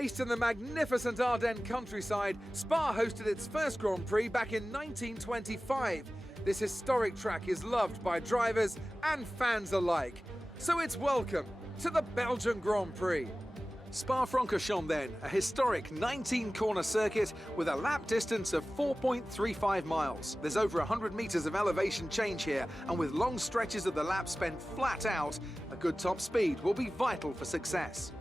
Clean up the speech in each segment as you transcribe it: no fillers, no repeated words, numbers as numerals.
Based in the magnificent Ardennes countryside, Spa hosted its first Grand Prix back in 1925. This historic track is loved by drivers and fans alike. So it's welcome to the Belgian Grand Prix. Spa-Francorchamps then, a historic 19-corner circuit with a lap distance of 4.35 miles. There's over 100 metres of elevation change here, and with long stretches of the lap spent flat out, a good top speed will be vital for success.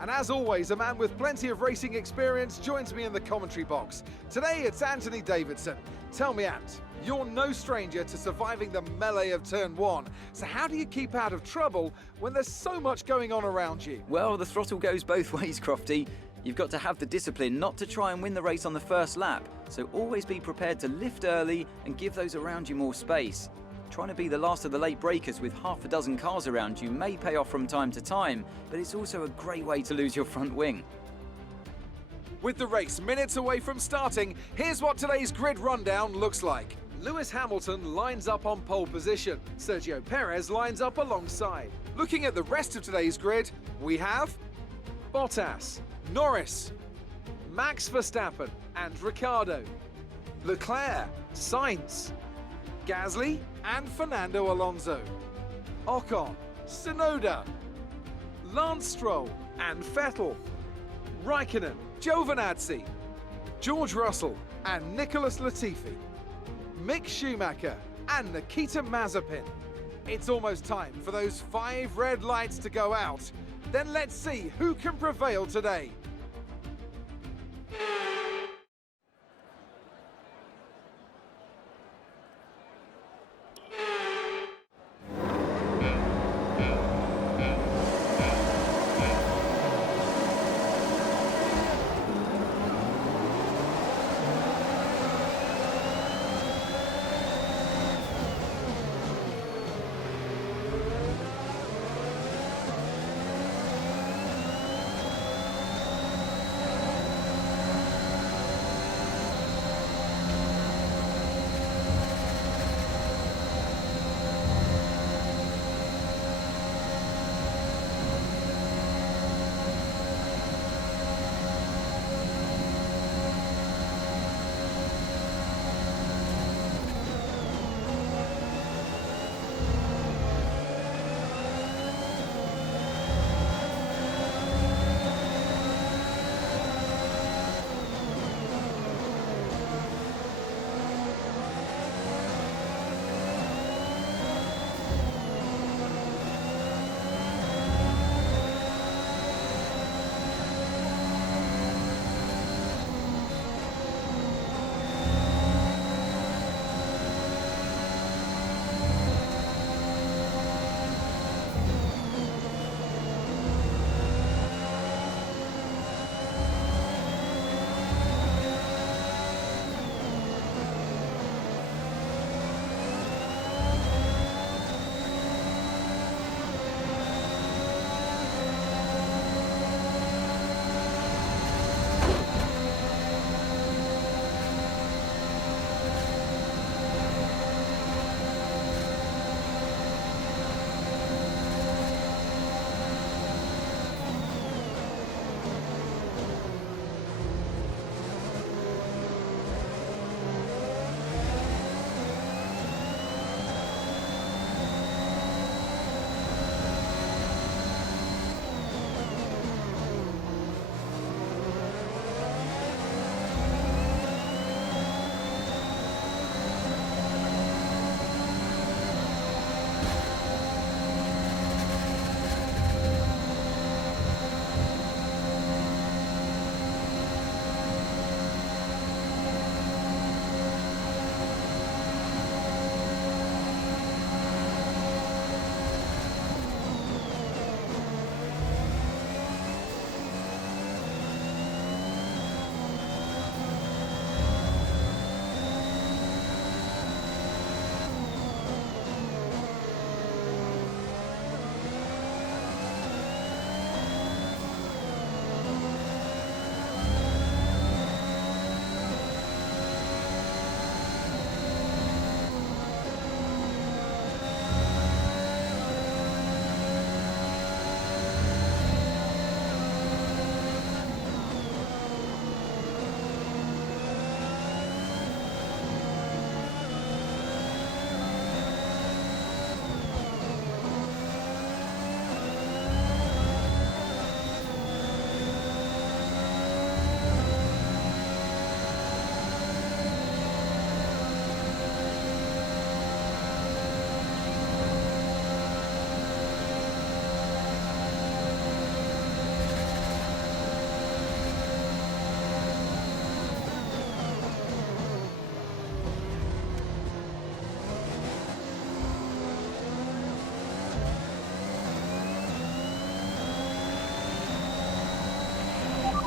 And as always, a man with plenty of racing experience joins me in the commentary box. Today it's Anthony Davidson. Tell me, Ant, you're no stranger to surviving the melee of turn one. So how do you keep out of trouble when there's so much going on around you? Well, the throttle goes both ways, Crofty. You've got to have the discipline not to try and win the race on the first lap. So always be prepared to lift early and give those around you more space. Trying to be the last of the late breakers with half a dozen cars around you may pay off from time to time, but it's also a great way to lose your front wing. With the race minutes away from starting, here's what today's grid rundown looks like. Lewis Hamilton lines up on pole position. Sergio Perez lines up alongside. Looking at the rest of today's grid, we have Bottas, Norris, Max Verstappen and Ricciardo, Leclerc, Sainz, Gasly and Fernando Alonso, Ocon, Tsunoda, Lance Stroll and Vettel, Raikkonen, Giovinazzi, George Russell and Nicholas Latifi, Mick Schumacher and Nikita Mazepin. It's almost time for those 5 red lights to go out. Then let's see who can prevail today.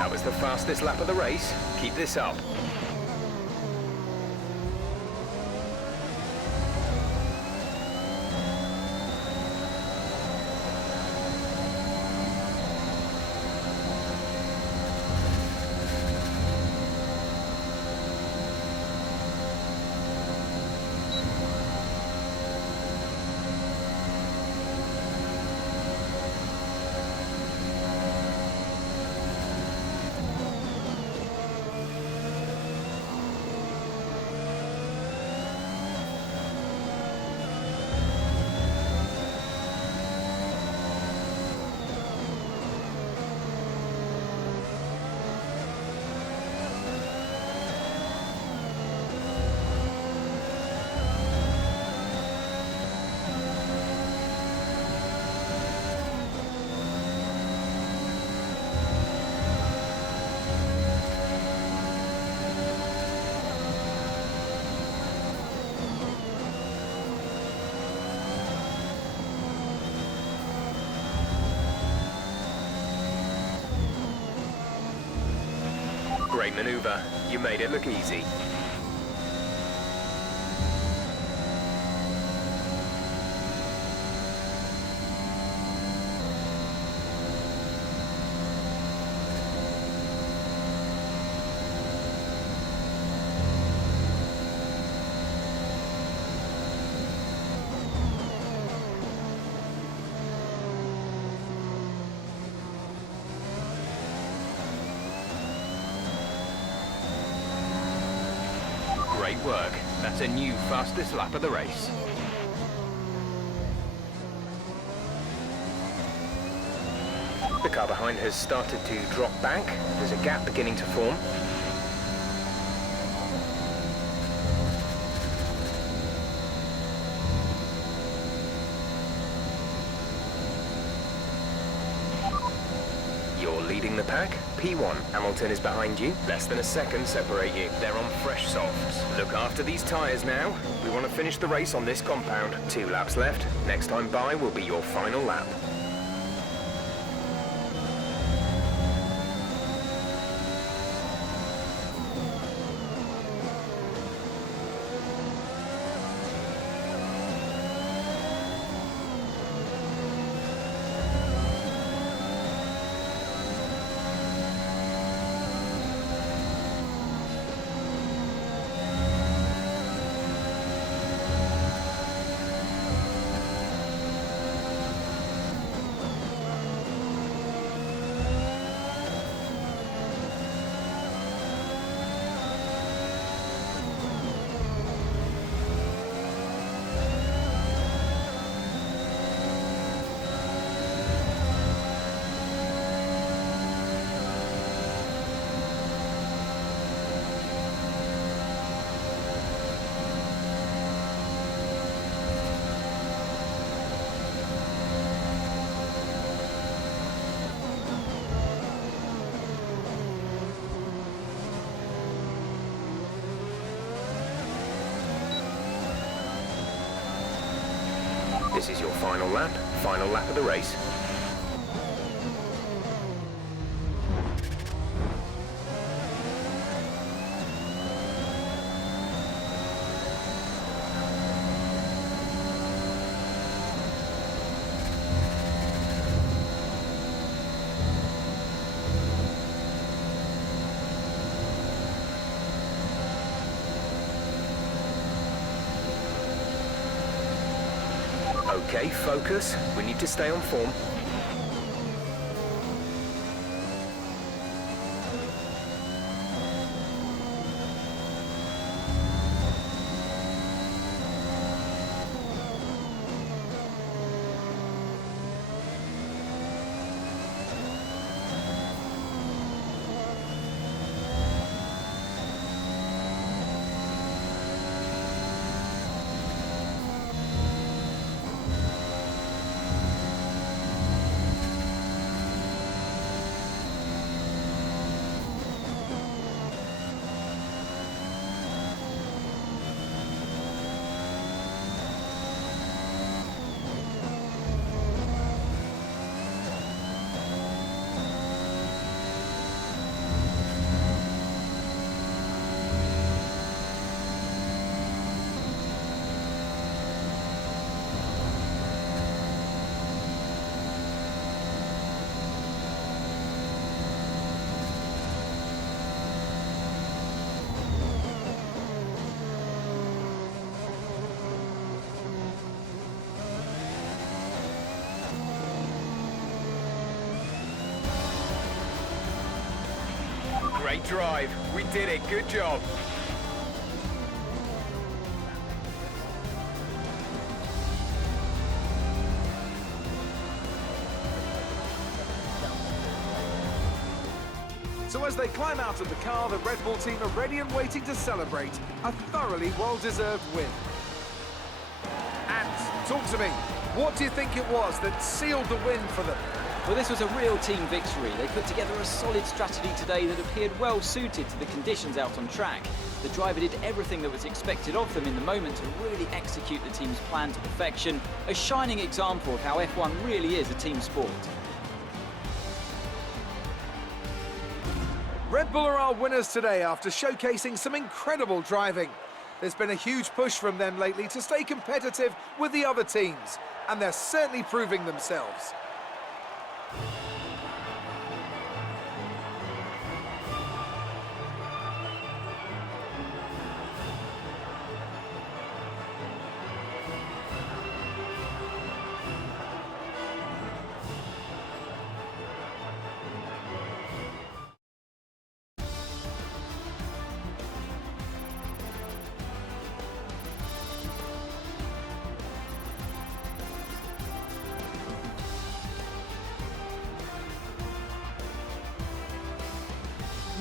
That was the fastest lap of the race. Keep this up. Great maneuver. You made it look easy. Great work. That's a new fastest lap of the race. The car behind has started to drop back. There's a gap beginning to form. You're leading the pack. P1. Hamilton is behind you. Less than a second separate you. They're on fresh softs. Look after these tyres now. We want to finish the race on this compound. 2 laps left. Next time by will be your final lap. This is your final lap of the race. Okay, focus. We need to stay on form. Great drive. We did it. Good job. So as they climb out of the car, the Red Bull team are ready and waiting to celebrate a thoroughly well-deserved win. And talk to me, what do you think it was that sealed the win for them? Well, this was a real team victory. They put together a solid strategy today that appeared well suited to the conditions out on track. The driver did everything that was expected of them in the moment to really execute the team's plan to perfection. A shining example of how F1 really is a team sport. Red Bull are our winners today after showcasing some incredible driving. There's been a huge push from them lately to stay competitive with the other teams, and they're certainly proving themselves.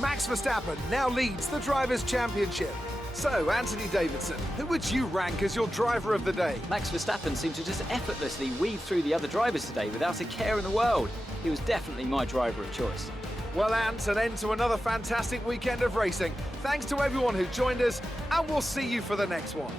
Max Verstappen now leads the Drivers' Championship. So, Anthony Davidson, who would you rank as your driver of the day? Max Verstappen seemed to just effortlessly weave through the other drivers today without a care in the world. He was definitely my driver of choice. Well, Ant, an end to another fantastic weekend of racing. Thanks to everyone who joined us, and we'll see you for the next one.